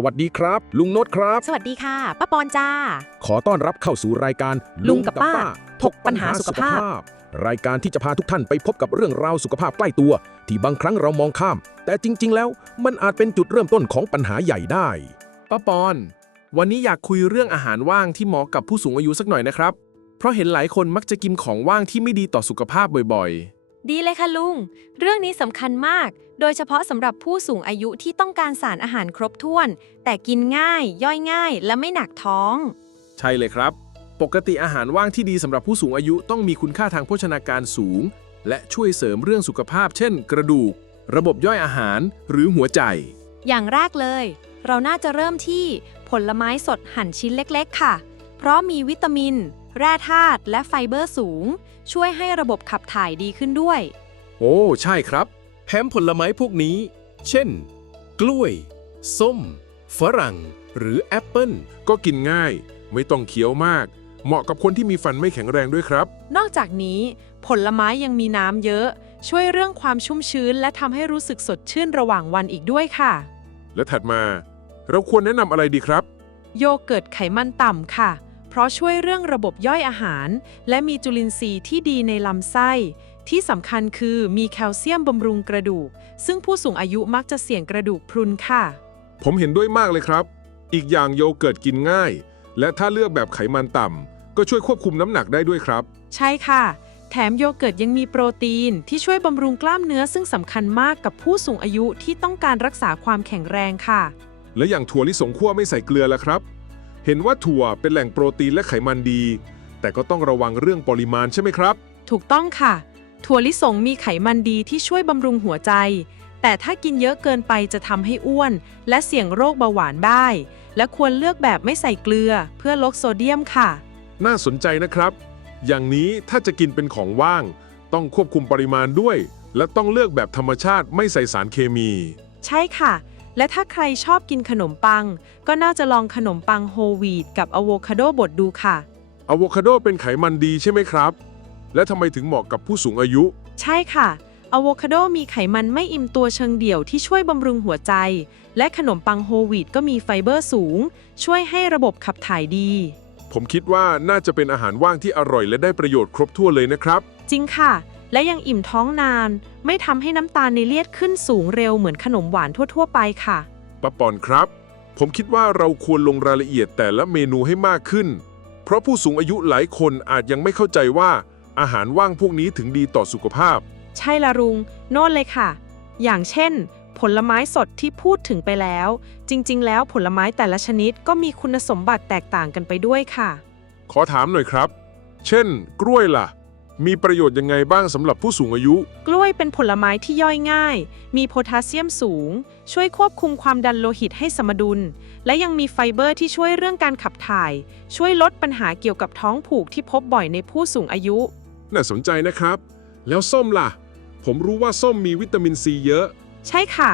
สวัสดีครับ ลุงโนตครับ สวัสดีค่ะป้าปอนจ้า ขอต้อนรับเข้าสู่รายการลุงกับป้าถกปัญหาสุขภาพ รายการที่จะพาทุกท่านไปพบกับเรื่องราวสุขภาพใกล้ตัว ที่บางครั้งเรามองข้าม แต่จริง ๆ แล้วมันอาจเป็นจุดเริ่มต้นของปัญหาใหญ่ได้ป้าปอน วันนี้อยากคุยเรื่องอาหารว่างที่เหมาะกับผู้สูงอายุสักหน่อยนะครับ เพราะเห็นหลายคนมักจะกินของว่างที่ไม่ดีต่อสุขภาพบ่อย ดีเลยค่ะลุง เรื่องนี้สำคัญมาก โดยเฉพาะสำหรับผู้สูงอายุที่ต้องการสารอาหารครบถ้วน แต่กินง่าย ย่อยง่าย และไม่หนักท้องๆใช่เลยครับ ปกติอาหารว่างที่ดีสำหรับผู้สูงอายุต้องมีคุณค่าทางโภชนาการสูง และช่วยเสริมเรื่องสุขภาพ เช่น กระดูก ระบบย่อยอาหาร หรือหัวใจ อย่างแรกเลย เราน่าจะเริ่มที่ผลไม้สดหั่นชิ้นเล็ก ๆ ค่ะ เพราะมีวิตามิน แร่ธาตุและไฟเบอร์สูง ช่วยให้ระบบขับถ่ายดีขึ้นด้วย โอ้ ใช่ครับแถมผลไม้พวกนี้ เช่น กล้วย ส้ม ฝรั่ง หรือแอปเปิ้ลก็กินง่าย ไม่ต้องเคี้ยวมาก เหมาะกับคนที่มีฟันไม่แข็งแรงด้วยครับ นอกจากนี้ ผลไม้ยังมีน้ำเยอะ ช่วยเรื่องความชุ่มชื้น และทำให้รู้สึกสดชื่นระหว่างวันอีกด้วยค่ะ และถัดมา เราควรแนะนำอะไรดีครับ โยเกิร์ตไขมันต่ำค่ะเพ ราะช่วยเรื่องระบบย่อยอาหาร และมีจุลินทรีย์ที่ดีในลำไส้ ที่สำคัญคือมีแคลเซียมบำรุงกระดูก ซึ่งผู้สูงอายุมักจะเสี่ยงกระดูกพรุนค่ะ ผมเห็นด้วยมากเลยครับ อีกอย่างโยเกิร์ตกินง่าย และถ้าเลือกแบบไขมันต่ำก็ช่วยควบคุมน้ำหนักได้ด้วยครับ ใช่ค่ะ แถมโยเกิร์ตยังมีโปรตีนที่ช่วยบำรุงกล้ามเนื้อซึ่งสำคัญมากกับผู้สูงอายุที่ต้องการรักษาความแข็งแรงค่ะ และอย่างถั่วลิสงคั่วไม่ใส่เกลือละครับ เห็นว่าถั่วเป็นแหล่งโปรตีนและไขมันดี แต่ก็ต้องระวังเรื่องปริมาณใช่ไหมครับ ถูกต้องค่ะ ถั่วลิสงมีไขมันดีที่ช่วยบำรุงหัวใจ แต่ถ้ากินเยอะเกินไปจะทำให้อ้วน และเสี่ยงโรคเบาหวานได้ และควรเลือกแบบไม่ใส่เกลือ เพื่อลดโซเดียมค่ะ น่าสนใจนะครับ อย่างนี้ถ้าจะกินเป็นของว่าง ต้องควบคุมปริมาณด้วย และต้องเลือกแบบธรรมชาติไม่ใส่สารเคมี ใช่ค่ะ และถ้าใครชอบกินขนมปัง ก็น่าจะลองขนมปังโฮลวีตกับอะโวคาโดบดดูค่ะ อะโวคาโดเป็นไขมันดีใช่ไหมครับ และทำไมถึงเหมาะกับผู้สูงอายุ ใช่ค่ะอะโวคาโดมีไขมันไม่อิ่มตัวเชิงเดี่ยวที่ช่วยบำรุงหัวใจ และขนมปังโฮลวีตก็มีไฟเบอร์สูง ช่วยให้ระบบขับถ่ายดี ผมคิดว่าน่าจะเป็นอาหารว่างที่อร่อยและได้ประโยชน์ครบถ้วนเลยนะครับ จริงค่ะ และยังอิ่มท้องนาน ไม่ทำให้น้ำตาลในเลือดขึ้นสูงเร็วเหมือนขนมหวานทั่ว ๆ ไปค่ะ ป้าปอนครับ ผมคิดว่าเราควรลงรายละเอียดแต่ละเมนูให้มากขึ้น เพราะผู้สูงอายุหลายคนอาจยังไม่เข้าใจว่าอาหารว่างพวกนี้ถึงดีต่อสุขภาพ ใช่ละรุง โน่นเลยค่ะ อย่างเช่น ผลไม้สดที่พูดถึงไปแล้ว จริง ๆ แล้วผลไม้แต่ละชนิดก็มีคุณสมบัติแตกต่างกันไปด้วยค่ะ ขอถามหน่อยครับ เช่น กล้วยล่ะ มีประโยชน์ยังไงบ้างสำหรับผู้สูงอายุ กล้วยเป็นผลไม้ที่ย่อยง่าย มีโพแทสเซียมสูง ช่วยควบคุมความดันโลหิตให้สมดุล และยังมีไฟเบอร์ที่ช่วยเรื่องการขับถ่าย ช่วยลดปัญหาเกี่ยวกับท้องผูกที่พบบ่อยในผู้สูงอายุ น่าสนใจนะครับ แล้วส้มล่ะ ผมรู้ว่าส้มมีวิตามินซีเยอะ ใช่ค่ะ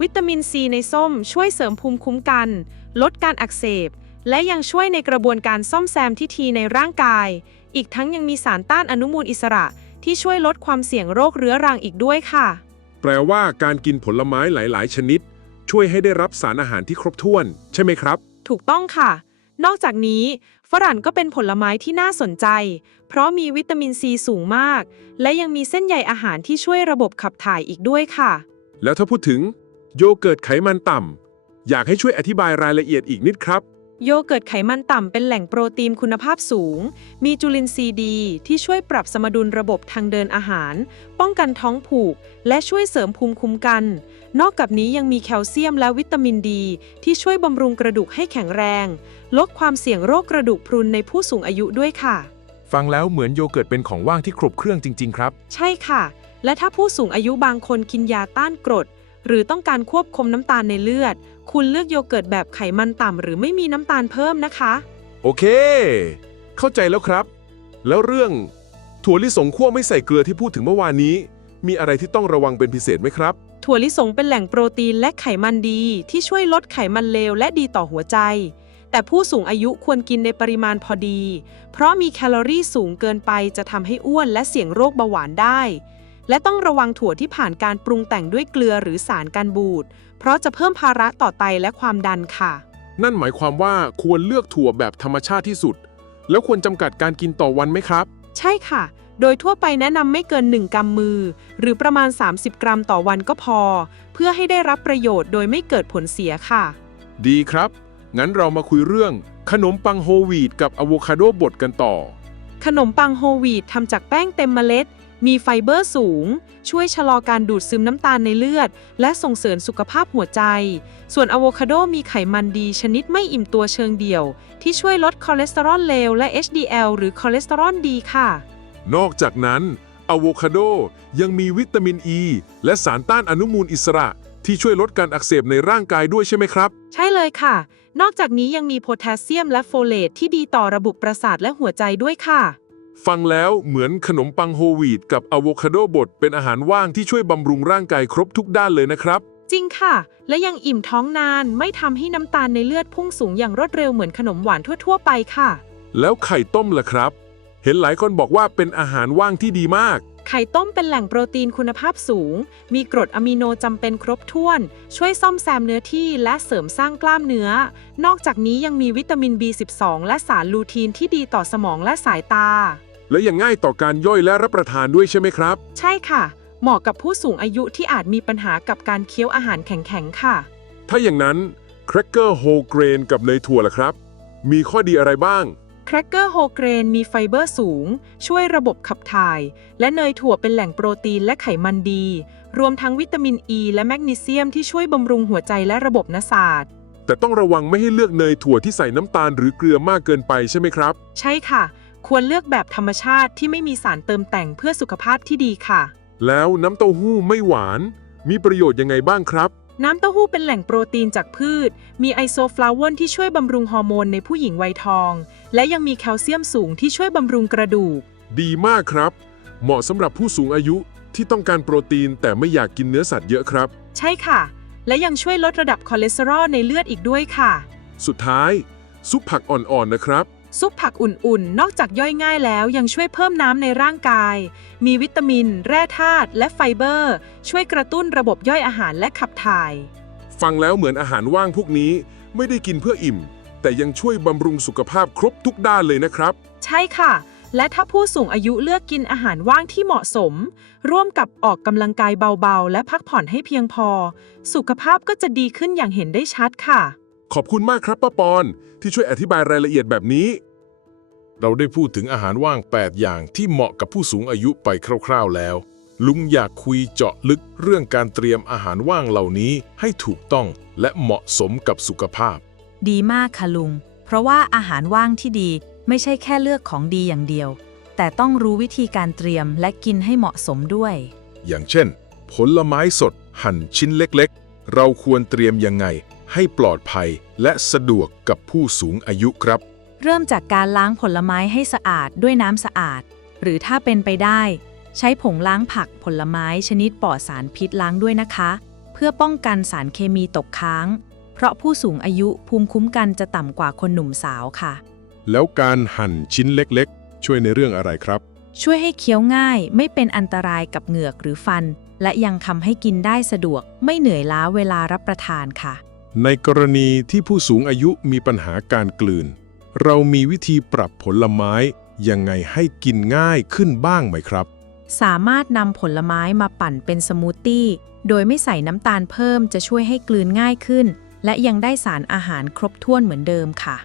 วิตามินซีในส้มช่วยเสริมภูมิคุ้มกัน ลดการอักเสบ และยังช่วยในกระบวนการซ่อมแซมที่ทีในร่างกาย อีกทั้งยังมีสารต้านอนุมูลอิสระ ที่ช่วยลดความเสี่ยงโรคเรื้อรังอีกด้วยค่ะ แปลว่าการกินผลไม้หลาย ๆ ชนิด ช่วยให้ได้รับสารอาหารที่ครบถ้วน ใช่ไหมครับ ถูกต้องค่ะ นอกจากนี้ ฝรั่งก็เป็นผลไม้ที่น่าสนใจ เพราะมีวิตามินซีสูงมาก และยังมีเส้นใยอาหารที่ช่วยระบบขับถ่ายอีกด้วยค่ะ แล้วถ้าพูดถึงโยเกิร์ตไขมันต่ำอยากให้ช่วยอธิบายรายละเอียดอีกนิดครับ โยเกิร์ตไขมันต่ำเป็นแหล่งโปรตีนคุณภาพสูง มีจุลินทรีย์ดี ที่ช่วยปรับสมดุลระบบทางเดินอาหาร ป้องกันท้องผูก และช่วยเสริมภูมิคุ้มกัน นอกจากนี้ยังมีแคลเซียมและวิตามินดี ที่ช่วยบำรุงกระดูกให้แข็งแรง ลดความเสี่ยงโรคกระดูกพรุนในผู้สูงอายุด้วยค่ะ ฟังแล้วเหมือนโยเกิร์ตเป็นของว่างที่ครบเครื่องจริง ๆ ครับ ใช่ค่ะ และถ้าผู้สูงอายุบางคนกินยาต้านกรด หรือต้องการควบคุมน้ำตาลในเลือด คุณเลือกโยเกิร์ตแบบไขมันต่ำหรือไม่มีน้ำตาลเพิ่มนะคะ โอเค เข้าใจแล้วครับ แล้วเรื่อง ถั่วลิสงคั่วไม่ใส่เกลือที่พูดถึงเมื่อวานนี้ มีอะไรที่ต้องระวังเป็นพิเศษไหมครับ ถั่วลิสงเป็นแหล่งโปรตีนและไขมันดี ที่ช่วยลดไขมันเลวและดีต่อหัวใจ แต่ผู้สูงอายุควรกินในปริมาณพอดี เพราะมีแคลอรี่สูงเกินไปจะทำให้อ้วนและเสี่ยงโรคเบาหวานได้ และต้องระวังถั่วที่ผ่านการปรุงแต่งด้วยเกลือหรือสารกันบูด เพราะจะเพิ่มภาระต่อไตและความดันค่ะ นั่นหมายความว่าควรเลือกถั่วแบบธรรมชาติที่สุด แล้วควรจำกัดการกินต่อวันไหมครับ ใช่ค่ะ โดยทั่วไปแนะนำไม่เกิน 1กำมือ หรือประมาณ 30 กรัมต่อวันก็พอ เพื่อให้ได้รับประโยชน์โดยไม่เกิดผลเสียค่ะ ดีครับ งั้นเรามาคุยเรื่อง ขนมปังโฮลวีตกับอะโวคาโดบดกันต่อ ขนมปังโฮลวีตทำจากแป้งเต็มเมล็ด มีไฟเบอร์สูง ช่วยชะลอการดูดซึมน้ำตาลในเลือด และส่งเสริมสุขภาพหัวใจ ส่วนอะโวคาโดมีไขมันดีชนิดไม่อิ่มตัวเชิงเดี่ยว ที่ช่วยลดคอเลสเตอรอลเลวและ HDL หรือคอเลสเตอรอลดีค่ะ นอกจากนั้นอะโวคาโดยังมีวิตามินอ e ีและสารต้านอนุมูลอิสระ ที่ช่วยลดการอักเสบในร่างกายด้วยใช่ไหมครับ ใช่เลยค่ะ นอกจากนี้ยังมีโพแทสเซียมและโฟเลตที่ดีต่อระบบประสาทและหัวใจด้วยค่ะ ฟังแล้วเหมือนขนมปังโฮลวีตกับอะโวคาโดบดเป็นอาหารว่างที่ช่วยบำรุงร่างกายครบทุกด้านเลยนะครับ จริงค่ะ และยังอิ่มท้องนานไม่ทำให้น้ำตาลในเลือดพุ่งสูงอย่างรวดเร็วเหมือนขนมหวานทั่ว ๆ ไปค่ะ แล้วไข่ต้มล่ะครับ เห็นหลายคนบอกว่าเป็นอาหารว่างที่ดีมาก ไข่ต้มเป็นแหล่งโปรตีนคุณภาพสูง มีกรดอะมิโนจำเป็นครบถ้วน ช่วยซ่อมแซมเนื้อที่และเสริมสร้างกล้ามเนื้อ นอกจากนี้ยังมีวิตามิน B12 และสารลูทีนที่ดีต่อสมองและสายตา และยังง่ายต่อการย่อยและรับประทานด้วยใช่ไหมครับ ใช่ค่ะ เหมาะกับผู้สูงอายุที่อาจมีปัญหากับการเคี้ยวอาหารแข็งๆค่ะ ถ้าอย่างนั้นแครกเกอร์โฮลเกรนกับเนยถั่วล่ะครับ มีข้อดีอะไรบ้าง แครกเกอร์โฮเกรนมีไฟเบอร์สูง ช่วยระบบขับถ่าย และเนยถั่วเป็นแหล่งโปรตีนและไขมันดี รวมทั้งวิตามินอ e ีและแมกนีเซียมที่ช่วยบำรุงหัวใจและระบบประสาทแต่ต้องระวังไม่ให้เลือกเนยถั่วที่ใส่น้ำตาลหรือเกลือมากเกินไปใช่ไหมครับ ใช่ค่ะ ควรเลือกแบบธรรมชาติที่ไม่มีสารเติมแต่งเพื่อสุขภาพที่ดีค่ะ แล้วน้ำเต้าหู้ไม่หวาน มีประโยชน์ยังไงบ้างครับ น้ำเต้าหู้เป็นแหล่งโปรตีนจากพืช มีไอโซฟลาวนที่ช่วยบำรุงฮอร์โมนในผู้หญิงวัยทอง และยังมีแคลเซียมสูงที่ช่วยบำรุงกระดูก ดีมากครับ เหมาะสำหรับผู้สูงอายุที่ต้องการโปรตีนแต่ไม่อยากกินเนื้อสัตว์เยอะครับ ใช่ค่ะ และยังช่วยลดระดับคอเลสเตอรอลในเลือดอีกด้วยค่ะ สุดท้าย ซุปผักอ่อนๆนะครับ ซุปผักอุ่นๆ นอกจากย่อยง่ายแล้วยังช่วยเพิ่มน้ำในร่างกาย มีวิตามิน แร่ธาตุและไฟเบอร์ ช่วยกระตุ้นระบบย่อยอาหารและขับถ่าย ฟังแล้วเหมือนอาหารว่างพวกนี้ไม่ได้กินเพื่ออิ่ม แต่ยังช่วยบำรุงสุขภาพครบทุกด้านเลยนะครับ ใช่ค่ะ และถ้าผู้สูงอายุเลือกกินอาหารว่างที่เหมาะสม ร่วมกับออกกำลังกายเบาๆ และพักผ่อนให้เพียงพอ สุขภาพก็จะดีขึ้นอย่างเห็นได้ชัดค่ะ ขอบคุณมากครับป้าปอน ที่ช่วยอธิบายรายละเอียดแบบนี้ เราได้พูดถึงอาหารว่าง 8 อย่างที่เหมาะกับผู้สูงอายุไปคร่าวๆแล้ว ลุงอยากคุยเจาะลึกเรื่องการเตรียมอาหารว่างเหล่านี้ให้ถูกต้องและเหมาะสมกับสุขภาพ ดีมากค่ะลุง เพราะว่าอาหารว่างที่ดีไม่ใช่แค่เลือกของดีอย่างเดียว แต่ต้องรู้วิธีการเตรียมและกินให้เหมาะสมด้วย อย่างเช่น ผลไม้สดหั่นชิ้นเล็กๆ เราควรเตรียมยังไง ให้ปลอดภัยและสะดวกกับผู้สูงอายุครับ เริ่มจากการล้างผลไม้ให้สะอาดด้วยน้ำสะอาด หรือถ้าเป็นไปได้ ใช้ผงล้างผักผลไม้ชนิดปลอดสารพิษล้างด้วยนะคะ เพื่อป้องกันสารเคมีตกค้าง เพราะผู้สูงอายุภูมิคุ้มกันจะต่ำกว่าคนหนุ่มสาวค่ะ แล้วการหั่นชิ้นเล็กๆ ช่วยในเรื่องอะไรครับ ช่วยให้เคี้ยวง่ายไม่เป็นอันตรายกับเหงือกหรือฟัน และยังทำให้กินได้สะดวกไม่เหนื่อยล้าเวลารับประทานค่ะ ในกรณีที่ผู้สูงอายุมีปัญหาการกลืน เรามีวิธีปรับผลไม้ยังไงให้กินง่ายขึ้นบ้างไหมครับ สามารถนำผลไม้มาปั่นเป็นสมูทตี้ โดยไม่ใส่น้ำตาลเพิ่มจะช่วยให้กลืนง่ายขึ้น และยังได้สารอาหารครบถ้วนเหมือนเดิมค่ะ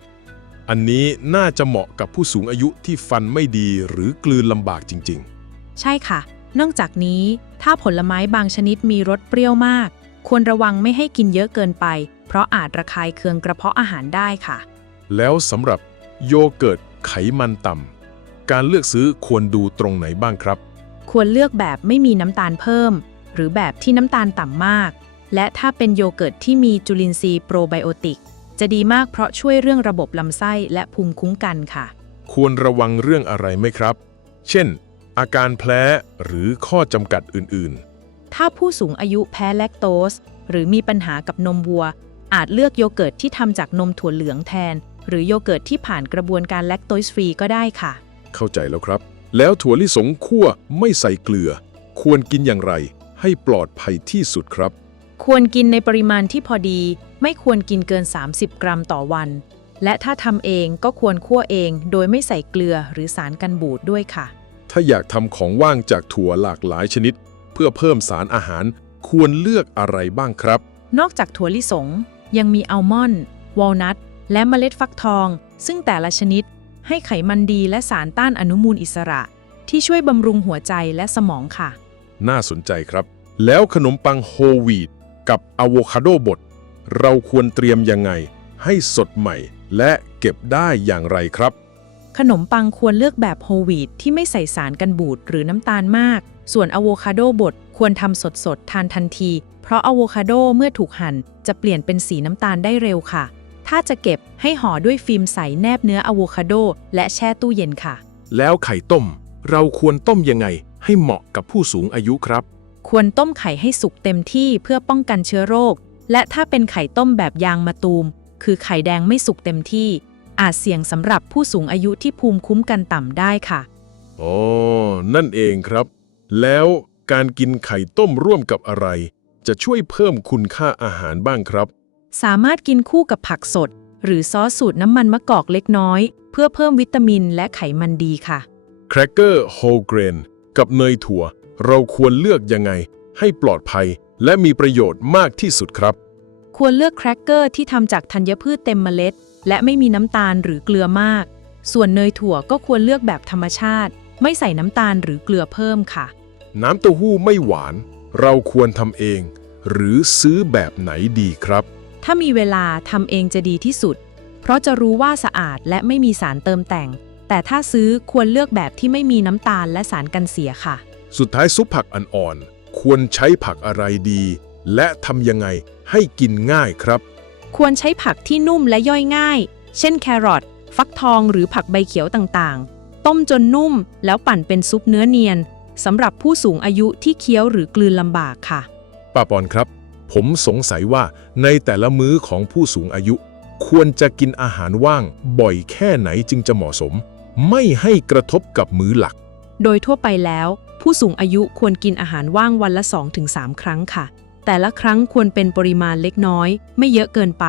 อันนี้น่าจะเหมาะกับผู้สูงอายุที่ฟันไม่ดีหรือกลืนลำบากจริงใช่ค่ะ นอกจากนี้ ถ้าผลไม้บางชนิดมีรสเปรี้ยวมาก ควรระวังไม่ให้กินเยอะเกินไป เพราะอาจระคายเคืองกระเพาะอาหารได้ค่ะๆแล้วสำหรับโยเกิร์ตไขมันต่ำการเลือกซื้อควรดูตรงไหนบ้างครับ ควรเลือกแบบไม่มีน้ำตาลเพิ่ม หรือแบบที่น้ำตาลต่ำมาก และถ้าเป็นโยเกิร์ตที่มีจุลินทรีย์โปรไบโอติก จะดีมากเพราะช่วยเรื่องระบบลำไส้และภูมิคุ้มกันค่ะ ควรระวังเรื่องอะไรไหมครับ เช่น อาการแพ้หรือข้อจำกัดอื่นๆ ถ้าผู้สูงอายุแพ้แลคโตส หรือมีปัญหากับนมวัว อาจเลือกโยเกิร์ตที่ทำจากนมถั่วเหลืองแทน หรือโยเกิร์ตที่ผ่านกระบวนการแลคโตสฟรีก็ได้ค่ะ เข้าใจแล้วครับ แล้วถั่วลิสงคั่วไม่ใส่เกลือ ควรกินอย่างไร ให้ปลอดภัยที่สุดครับ ควรกินในปริมาณที่พอดี ไม่ควรกินเกิน 30 กรัมต่อวัน และถ้าทำเองก็ควรคั่วเอง โดยไม่ใส่เกลือหรือสารกันบูดด้วยค่ะ ถ้าอยากทำของว่างจากถั่วหลากหลายชนิด เพื่อเพิ่มสารอาหารควรเลือกอะไรบ้างครับ นอกจากถั่วลิสง ยังมีอัลมอนด์วอลนัทและเมล็ดฟักทอง ซึ่งแต่ละชนิด ให้ไขมันดีและสารต้านอนุมูลอิสระ ที่ช่วยบำรุงหัวใจและสมองค่ะ น่าสนใจครับ แล้วขนมปังโฮลวีตกับอะโวคาโดบดเราควรเตรียมยังไง ให้สดใหม่ และเก็บได้อย่างไรครับ ขนมปังควรเลือกแบบโฮลวีตที่ไม่ใส่สารกันบูดหรือน้ำตาลมาก ส่วนอะโวคาโดบดควรทำสดๆ ทานทันที เพราะอะโวคาโดเมื่อถูกหั่น จะเปลี่ยนเป็นสีน้ำตาลได้เร็วค่ะ ถ้าจะเก็บให้ห่อด้วยฟิล์มใสแนบเนื้ออะโวคาโดและแช่ตู้เย็นค่ะ แล้วไข่ต้ม เราควรต้มยังไงให้เหมาะกับผู้สูงอายุครับ ควรต้มไข่ให้สุกเต็มที่เพื่อป้องกันเชื้อโรค และถ้าเป็นไข่ต้มแบบยางมะตูม คือไข่แดงไม่สุกเต็มที่ อาจเสี่ยงสำหรับผู้สูงอายุที่ภูมิคุ้มกันต่ำได้ค่ะ อ๋อ นั่นเองครับ แล้วการกินไข่ต้มร่วมกับอะไร จะช่วยเพิ่มคุณค่าอาหารบ้างครับ สามารถกินคู่กับผักสด หรือซอสสูตรน้ำมันมะกอกเล็กน้อย เพื่อเพิ่มวิตามินและไขมันดีค่ะ แครกเกอร์โฮลเกรนกับเนยถั่ว เราควรเลือกยังไง ให้ปลอดภัยและมีประโยชน์มากที่สุดครับ ควรเลือกแครกเกอร์ที่ทำจากธัญพืชเต็มเมล็ด และไม่มีน้ำตาลหรือเกลือมาก ส่วนเนยถั่วก็ควรเลือกแบบธรรมชาติ ไม่ใส่น้ำตาลหรือเกลือเพิ่มค่ะ น้ำเต้าหู้ไม่หวาน เราควรทำเอง หรือซื้อแบบไหนดีครับ ถ้ามีเวลาทำเองจะดีที่สุด เพราะจะรู้ว่าสะอาดและไม่มีสารเติมแต่ง แต่ถ้าซื้อควรเลือกแบบที่ไม่มีน้ำตาลและสารกันเสียค่ะ สุดท้ายซุปผักอ่อนๆควรใช้ผักอะไรดี และทำยังไงให้กินง่ายครับ ควรใช้ผักที่นุ่มและย่อยง่าย เช่นแครอท ฟักทองหรือผักใบเขียวต่างๆ ต้มจนนุ่มแล้วปั่นเป็นซุปเนื้อเนียนสำหรับผู้สูงอายุที่เคี้ยวหรือกลืนลำบากค่ะ ป้าปอนครับ ผมสงสัยว่าในแต่ละมื้อของผู้สูงอายุ ควรจะกินอาหารว่างบ่อยแค่ไหนจึงจะเหมาะสม ไม่ให้กระทบกับมื้อหลัก โดยทั่วไปแล้ว ผู้สูงอายุควรกินอาหารว่างวันละ 2-3 ครั้งค่ะ แต่ละครั้งควรเป็นปริมาณเล็กน้อย ไม่เยอะเกินไป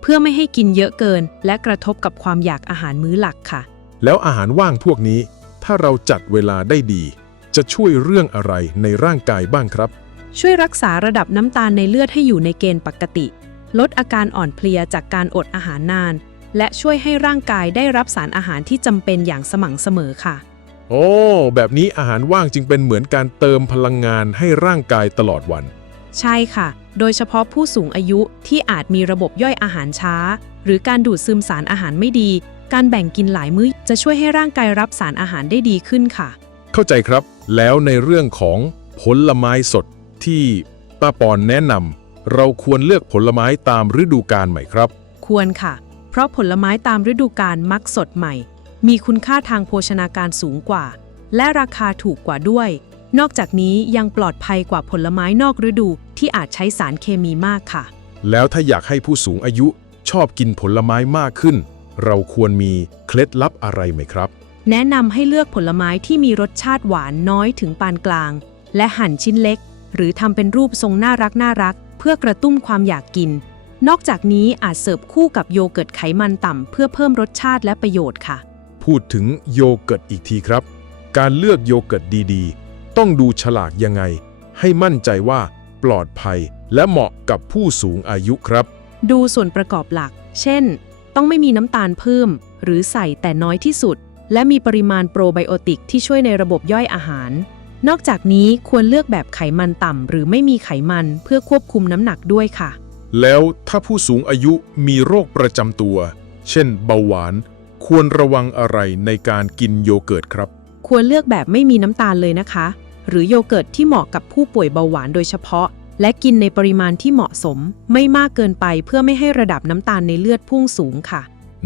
เพื่อไม่ให้กินเยอะเกิน และกระทบกับความอยากอาหารมื้อหลักค่ะ แล้วอาหารว่างพวกนี้ ถ้าเราจัดเวลาได้ดี จะช่วยเรื่องอะไรในร่างกายบ้างครับ ช่วยรักษาระดับน้ำตาลในเลือดให้อยู่ในเกณฑ์ปกติ ลดอาการอ่อนเพลียจากการอดอาหารนาน และช่วยให้ร่างกายได้รับสารอาหารที่จำเป็นอย่างสม่ำเสมอค่ะ โอ้ แบบนี้อาหารว่างจึงเป็นเหมือนการเติมพลังงานให้ร่างกายตลอดวัน ใช่ค่ะ โดยเฉพาะผู้สูงอายุที่อาจมีระบบย่อยอาหารช้า หรือการดูดซึมสารอาหารไม่ดี การแบ่งกินหลายมื้อจะช่วยให้ร่างกายรับสารอาหารได้ดีขึ้นค่ะ เข้าใจครับ แล้วในเรื่องของผลไม้สดที่ป้าปอนแนะนำเราควรเลือกผลไม้ตามฤดูกาลไหมครับ ควรค่ะ เพราะผลไม้ตามฤดูกาลมักสดใหม่ มีคุณค่าทางโภชนาการสูงกว่า และราคาถูกกว่าด้วย นอกจากนี้ยังปลอดภัยกว่าผลไม้นอกฤดูที่อาจใช้สารเคมีมากค่ะ แล้วถ้าอยากให้ผู้สูงอายุชอบกินผลไม้มากขึ้น เราควรมีเคล็ดลับอะไรไหมครับ แนะนำให้เลือกผลไม้ที่มีรสชาติหวานน้อยถึงปานกลาง และหั่นชิ้นเล็ก หรือทำเป็นรูปทรงน่ารักน่ารัก เพื่อกระตุ้นความอยากกิน นอกจากนี้อาจเสิร์ฟคู่กับโยเกิร์ตไขมันต่ำเพื่อเพิ่มรสชาติและประโยชน์ค่ะ พูดถึงโยเกิร์ตอีกทีครับ การเลือกโยเกิร์ตดีๆ ต้องดูฉลากยังไง ให้มั่นใจว่าปลอดภัยและเหมาะกับผู้สูงอายุครับ ดูส่วนประกอบหลัก เช่น ต้องไม่มีน้ำตาลเพิ่ม หรือใส่แต่น้อยที่สุด และมีปริมาณโปรไบโอติกที่ช่วยในระบบย่อยอาหาร นอกจากนี้ควรเลือกแบบไขมันต่ำหรือไม่มีไขมันเพื่อควบคุมน้ำหนักด้วยค่ะ แล้วถ้าผู้สูงอายุมีโรคประจำตัว เช่น เบาหวาน ควรระวังอะไรในการกินโยเกิร์ตครับ ควรเลือกแบบไม่มีน้ำตาลเลยนะคะ หรือโยเกิร์ตที่เหมาะกับผู้ป่วยเบาหวานโดยเฉพาะ และกินในปริมาณที่เหมาะสม ไม่มากเกินไปเพื่อไม่ให้ระดับน้ำตาลในเลือดพุ่งสูงค่ะ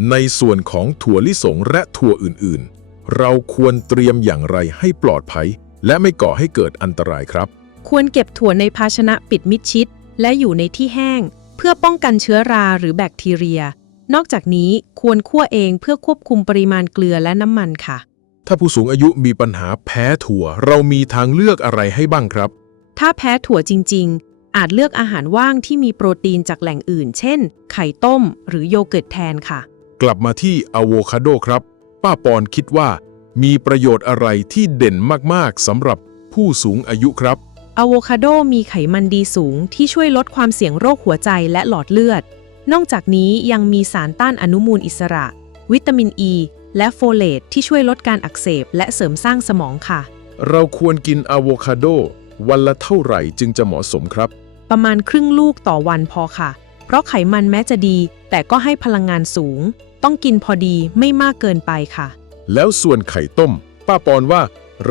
ในส่วนของถั่วลิสงและถั่วอื่นๆ เราควรเตรียมอย่างไรให้ปลอดภัย และไม่ก่อให้เกิดอันตรายครับ ควรเก็บถั่วในภาชนะปิดมิดชิด และอยู่ในที่แห้ง เพื่อป้องกันเชื้อราหรือแบคทีเรีย นอกจากนี้ควรคั่วเองเพื่อควบคุมปริมาณเกลือและน้ำมันค่ะ ถ้าผู้สูงอายุมีปัญหาแพ้ถั่ว เรามีทางเลือกอะไรให้บ้างครับ ถ้าแพ้ถั่วจริง ๆ อาจเลือกอาหารว่างที่มีโปรตีนจากแหล่งอื่น เช่น ไข่ต้มหรือโยเกิร์ตแทนค่ะ กลับมาที่อะโวคาโดครับ ป้าปอนคิดว่า มีประโยชน์อะไรที่เด่นมากๆสำหรับผู้สูงอายุครับอะโวคาโดมีไขมันดีสูงที่ช่วยลดความเสี่ยงโรคหัวใจและหลอดเลือด นอกจากนี้ยังมีสารต้านอนุมูลอิสระ วิตามินอ e, ี และโฟเลตที่ช่วยลดการอักเสบและเสริมสร้างสมองค่ะ เราควรกินอะโวคาโดวันละเท่าไหร่จึงจะเหมาะสมครับ ประมาณครึ่งลูกต่อวันพอค่ะ เพราะไขมันแม้จะดี แต่ก็ให้พลังงานสูง ต้องกินพอดีไม่มากเกินไปค่ะ แล้วส่วนไข่ต้ม ป้าปอนว่า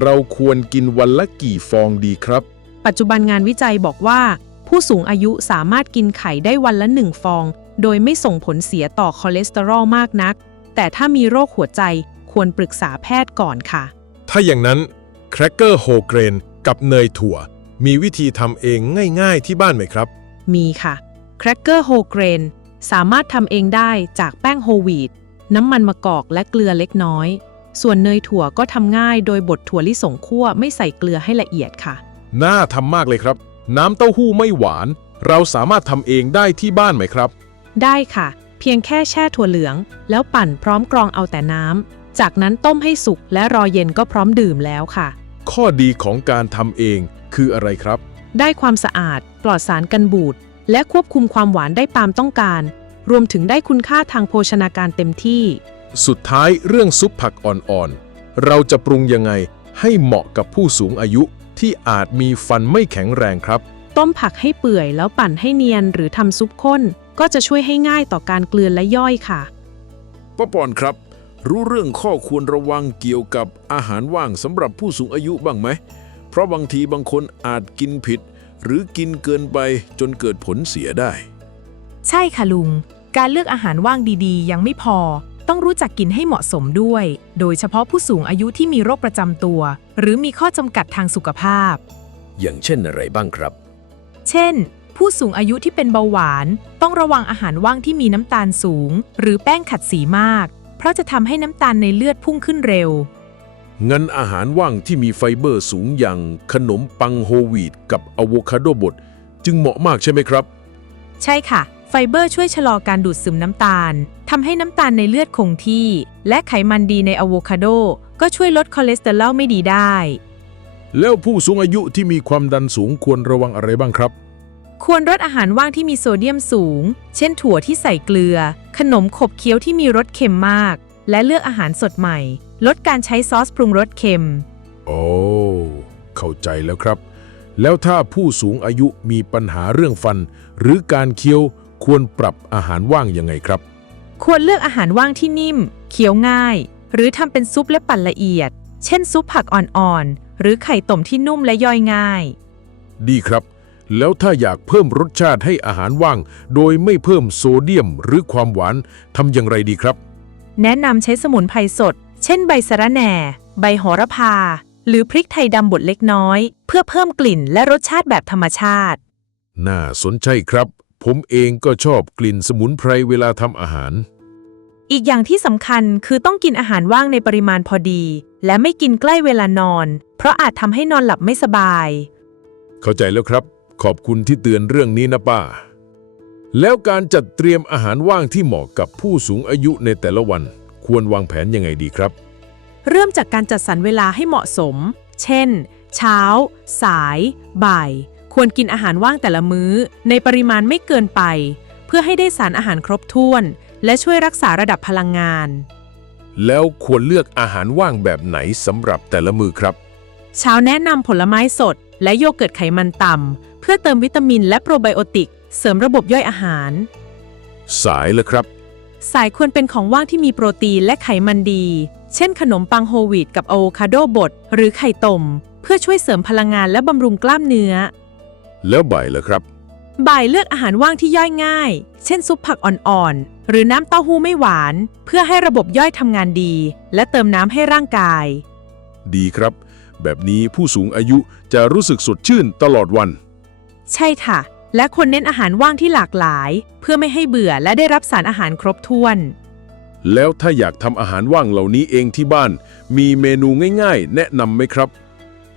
เราควรกินวันละกี่ฟองดีครับ ปัจจุบันงานวิจัยบอกว่า ผู้สูงอายุสามารถกินไข่ได้วันละหนึ่งฟอง โดยไม่ส่งผลเสียต่อคอเลสเตอรอลมากนัก แต่ถ้ามีโรคหัวใจควรปรึกษาแพทย์ก่อนค่ะ ถ้าอย่างนั้นแครกเกอร์โฮเกรนกับเนยถั่ว มีวิธีทำเองง่ายๆที่บ้านไหมครับ มีค่ะแครกเกอร์โฮเกรนสามารถทำเองได้จากแป้งโฮลวีตน้ำมันมะกอกและเกลือเล็กน้อย ส่วนเนยถั่วก็ทำง่ายโดยบดถั่วลิสงคั่วไม่ใส่เกลือให้ละเอียดค่ะ น่าทำมากเลยครับ น้ำเต้าหู้ไม่หวาน เราสามารถทำเองได้ที่บ้านไหมครับ ได้ค่ะ เพียงแค่แช่ถั่วเหลือง แล้วปั่นพร้อมกรองเอาแต่น้ำ จากนั้นต้มให้สุกและรอเย็นก็พร้อมดื่มแล้วค่ะ ข้อดีของการทำเองคืออะไรครับ ได้ความสะอาด ปลอดสารกันบูด และควบคุมความหวานได้ตามต้องการ รวมถึงได้คุณค่าทางโภชนาการเต็มที่ สุดท้ายเรื่องซุปผักอ่อนๆ เราจะปรุงยังไงให้เหมาะกับผู้สูงอายุที่อาจมีฟันไม่แข็งแรงครับ ต้มผักให้เปื่อยแล้วปั่นให้เนียนหรือทำซุปข้น ก็จะช่วยให้ง่ายต่อการกลืนและย่อยค่ะ ป้าปอนครับ รู้เรื่องข้อควรระวังเกี่ยวกับอาหารว่างสำหรับผู้สูงอายุบ้างไหม เพราะบางทีบางคนอาจกินผิด หรือกินเกินไปจนเกิดผลเสียได้ ใช่ค่ะลุง การเลือกอาหารว่างดีๆ ยังไม่พอ ต้องรู้จักกินให้เหมาะสมด้วย โดยเฉพาะผู้สูงอายุที่มีโรคประจำตัว หรือมีข้อจำกัดทางสุขภาพ อย่างเช่นอะไรบ้างครับ เช่น ผู้สูงอายุที่เป็นเบาหวาน ต้องระวังอาหารว่างที่มีน้ำตาลสูง หรือแป้งขัดสีมาก เพราะจะทำให้น้ำตาลในเลือดพุ่งขึ้นเร็ว งั้นอาหารว่างที่มีไฟเบอร์สูงอย่างขนมปังโฮลวีตกับอะโวคาโดบดจึงเหมาะมากใช่ไหมครับ ใช่ค่ะ ไฟเบอร์ช่วยชะลอการดูดซึมน้ำตาลทำให้น้ำตาลในเลือดคงที่ และไขมันดีในอะโวคาโดก็ช่วยลดคอเลสเตอรอลไม่ดีได้ แล้วผู้สูงอายุที่มีความดันสูงควรระวังอะไรบ้างครับ ควรลดอาหารว่างที่มีโซเดียมสูง เช่นถั่วที่ใส่เกลือ ขนมขบเคี้ยวที่มีรสเค็มมาก และเลือกอาหารสดใหม่ ลดการใช้ซอสปรุงรสเค็ม โอ้ เข้าใจแล้วครับ แล้วถ้าผู้สูงอายุมีปัญหาเรื่องฟัน หรือการเคี้ยวควรปรับอาหารว่างยังไงครับ ควรเลือกอาหารว่างที่นิ่ม เคี้ยวง่าย หรือทำเป็นซุปและปั่นละเอียด เช่นซุปผักอ่อนๆ หรือไข่ต้มที่นุ่มและย่อยง่าย ดีครับ แล้วถ้าอยากเพิ่มรสชาติให้อาหารว่าง โดยไม่เพิ่มโซเดียมหรือความหวานทำอย่างไรดีครับ แนะนำใช้สมุนไพรสด เช่นใบสะระแหน่ ใบโหระพา หรือพริกไทยดำบดเล็กน้อย เพื่อเพิ่มกลิ่นและรสชาติแบบธรรมชาติ น่าสนใจครับ ผมเองก็ชอบกลิ่นสมุนไพรเวลาทำอาหาร อีกอย่างที่สำคัญคือต้องกินอาหารว่างในปริมาณพอดี และไม่กินใกล้เวลานอน เพราะอาจทำให้นอนหลับไม่สบาย เข้าใจแล้วครับ ขอบคุณที่เตือนเรื่องนี้นะป้า แล้วการจัดเตรียมอาหารว่างที่เหมาะกับผู้สูงอายุในแต่ละวัน ควรวางแผนยังไงดีครับ เริ่มจากการจัดสรรเวลาให้เหมาะสม เช่น เช้า สาย บ่าย ควรกินอาหารว่างแต่ละมื้อ ในปริมาณไม่เกินไป เพื่อให้ได้สารอาหารครบถ้วน และช่วยรักษาระดับพลังงาน แล้วควรเลือกอาหารว่างแบบไหนสำหรับแต่ละมือครับ เช้าแนะนำผลไม้สด และโยเกิร์ตไขมันต่ำเพื่อเติมวิตามินและโปรไบโอติก เสริมระบบย่อยอาหาร สายเลยครับ สายควรเป็นของว่างที่มีโปรตีนและไขมันดี เช่นขนมปังโฮลวีตกับอะโวคาโดบดหรือไข่ต้มเพื่อช่วยเสริมพลังงานและบำรุงกล้ามเนื้อ แล้วบ่ายเลยครับ บ่ายเลือกอาหารว่างที่ย่อยง่าย เช่นซุปผักอ่อนๆ หรือน้ำเต้าหู้ไม่หวาน เพื่อให้ระบบย่อยทำงานดี และเติมน้ำให้ร่างกาย ดีครับ แบบนี้ผู้สูงอายุจะรู้สึกสดชื่นตลอดวัน ใช่ค่ะ และควรเน้นอาหารว่างที่หลากหลาย เพื่อไม่ให้เบื่อและได้รับสารอาหารครบถ้วน แล้วถ้าอยากทำอาหารว่างเหล่านี้เองที่บ้าน มีเมนูง่ายๆ แนะนำไหมครับ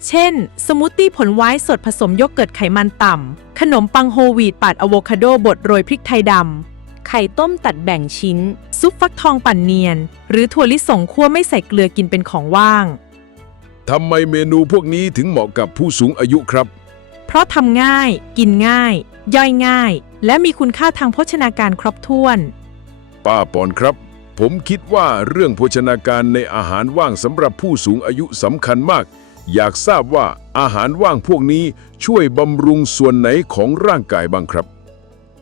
เช่น สมูทตี้ผลไว้สดผสมโยเกิร์ตไขมันต่ำ ขนมปังโฮลวีตปาดอะโวคาโดบดโรยพริกไทยดำ ไข่ต้มตัดแบ่งชิ้น ซุปฟักทองปั่นเนียน หรือถั่วลิสงคั่วไม่ใส่เกลือกินเป็นของว่าง ทำไมเมนูพวกนี้ถึงเหมาะกับผู้สูงอายุครับ เพราะทำง่าย กินง่าย ย่อยง่าย และมีคุณค่าทางโภชนาการครบถ้วน ป้าปอนครับ ผมคิดว่าเรื่องโภชนาการในอาหารว่างสำหรับผู้สูงอายุสำคัญมาก อยากทราบว่าอาหารว่างพวกนี้ช่วยบำรุงส่วนไหนของร่างกายบ้างครับ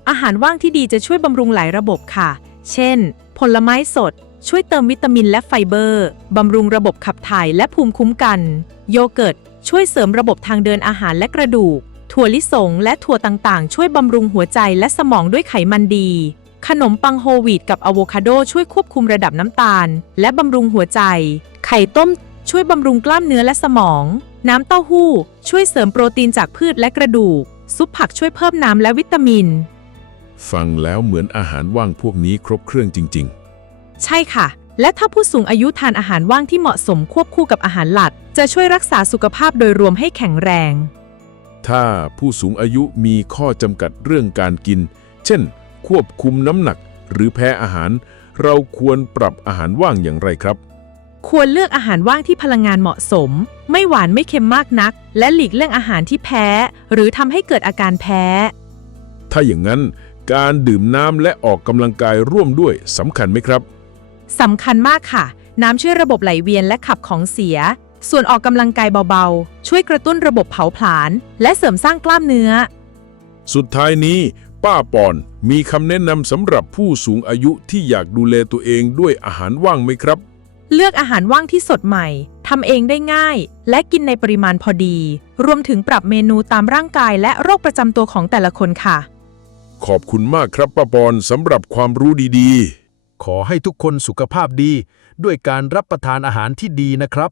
อาหารว่างที่ดีจะช่วยบำรุงหลายระบบค่ะ เช่น ผลไม้สด ช่วยเติมวิตามินและไฟเบอร์ บำรุงระบบขับถ่ายและภูมิคุ้มกัน โยเกิร์ต ช่วยเสริมระบบทางเดินอาหารและกระดูก ถั่วลิสงและถั่วต่างๆ ช่วยบำรุงหัวใจและสมองด้วยไขมันดี ขนมปังโฮลวีตกับอะโวคาโดช่วยควบคุมระดับน้ำตาล และบำรุงหัวใจ ไข่ต้มช่วยบำรุงกล้ามเนื้อและสมอง น้ำเต้าหู้ ช่วยเสริมโปรตีนจากพืชและกระดูก ซุปผักช่วยเพิ่มน้ำและวิตามิน ฟังแล้วเหมือนอาหารว่างพวกนี้ครบเครื่องจริงใช่ค่ะ และถ้าผู้สูงอายุทานอาหารว่างที่เหมาะสมควบคู่กับอาหารหลัก จะช่วยรักษาสุขภาพโดยรวมให้แข็งแรงๆถ้าผู้สูงอายุมีข้อจำกัดเรื่องการกิน เช่น ควบคุมน้ำหนักหรือแพ้อาหาร เราควรปรับอาหารว่างอย่างไรครับ ควรเลือกอาหารว่างที่พลังงานเหมาะสม ไม่หวานไม่เค็มมากนัก และหลีกเลี่ยงอาหารที่แพ้ หรือทำให้เกิดอาการแพ้ ถ้าอย่างนั้นการดื่มน้ำและออกกำลังกายร่วมด้วยสำคัญไหมครับ สำคัญมากค่ะ น้ำช่วยระบบไหลเวียนและขับของเสีย ส่วนออกกำลังกายเบาๆ ช่วยกระตุ้นระบบเผาผลาญและเสริมสร้างกล้ามเนื้อ สุดท้ายนี้ ป้าปอนมีคำแนะนำสำหรับผู้สูงอายุที่อยากดูแลตัวเองด้วยอาหารว่างไหมครับ เลือกอาหารว่างที่สดใหม่ทำเองได้ง่าย และกินในปริมาณพอดี รวมถึงปรับเมนูตามร่างกายและโรคประจำตัวของแต่ละคนค่ะ ขอบคุณมากครับป้าปอนสำหรับความรู้ดีๆ ขอให้ทุกคนสุขภาพดี ด้วยการรับประทานอาหารที่ดีนะครับ